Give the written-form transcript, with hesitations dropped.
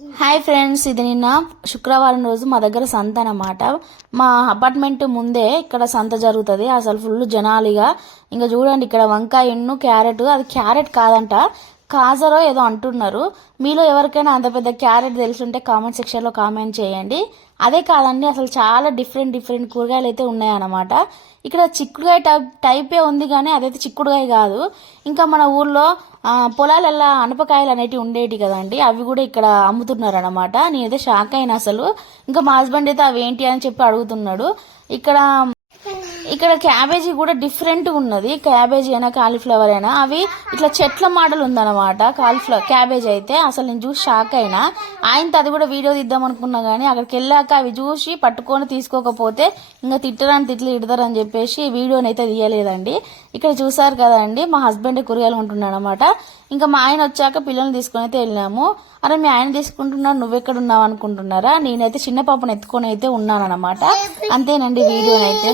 Hi friends, ఇది నిన్న శుక్రవారం రోజు మా దగ్గర సంత అన్నమాట. మా అపార్ట్మెంట్ ముందే ఇక్కడ సంత జరుగుతుంది. అసలు ఫుల్ జనాలుగా. ఇంకా చూడండి, ఇక్కడ వంకాయ క్యారెట్, అది క్యారెట్ కాదంట, కాజరో ఏదో అంటున్నారు. మీలో ఎవరికైనా అంత పెద్ద క్యారెట్ తెలుసుంటే కామెంట్ సెక్షన్ లో కామెంట్ చేయండి. అదే కాదండి, అసలు చాలా డిఫరెంట్ డిఫరెంట్ కూరగాయలు అయితే ఉన్నాయన్నమాట. ఇక్కడ చిక్కుడుగాయ టైపే ఉంది, కానీ అదైతే చిక్కుడుగాయ కాదు. ఇంకా మన ఊర్లో పొలాలల్లా అనపకాయలు అనేటివి ఉండేటి కదండి, అవి కూడా ఇక్కడ అమ్ముతున్నారు అనమాట. నేనైతే షాక్ అయినా అసలు. ఇంకా మా హస్బెండ్ అయితే అవి ఏంటి అని చెప్పి అడుగుతున్నాడు. ఇక్కడ క్యాబేజీ కూడా డిఫరెంట్ ఉన్నది. క్యాబేజీ అయినా కాలీఫ్లవర్ అయినా అవి ఇట్లా చెట్ల మోడల్ ఉందన్నమాట. క్యాబేజీ అయితే అసలు నేను చూసి షాక్ అయినా. ఆయనతో అది కూడా వీడియో తీద్దాం అనుకున్నా, కానీ అక్కడికి వెళ్ళాక అవి చూసి పట్టుకొని తీసుకోకపోతే ఇంకా తిట్లు ఇడతారని చెప్పేసి వీడియోని అయితే తీయలేదండి. ఇక్కడ చూసారు కదండి, మా హస్బెండ్ కూరగాయలు ఉంటున్నాడు అనమాట. ఇంకా మా ఆయన వచ్చాక పిల్లల్ని తీసుకొని అయితే వెళ్ళాము. అరే, మీ ఆయన తీసుకుంటున్నాడు, నువ్వెక్కడున్నావు అనుకుంటున్నారా? నేనైతే చిన్న పాపను ఎత్తుకొని అయితే ఉన్నాను అనమాట. అంతేనండి వీడియోనైతే.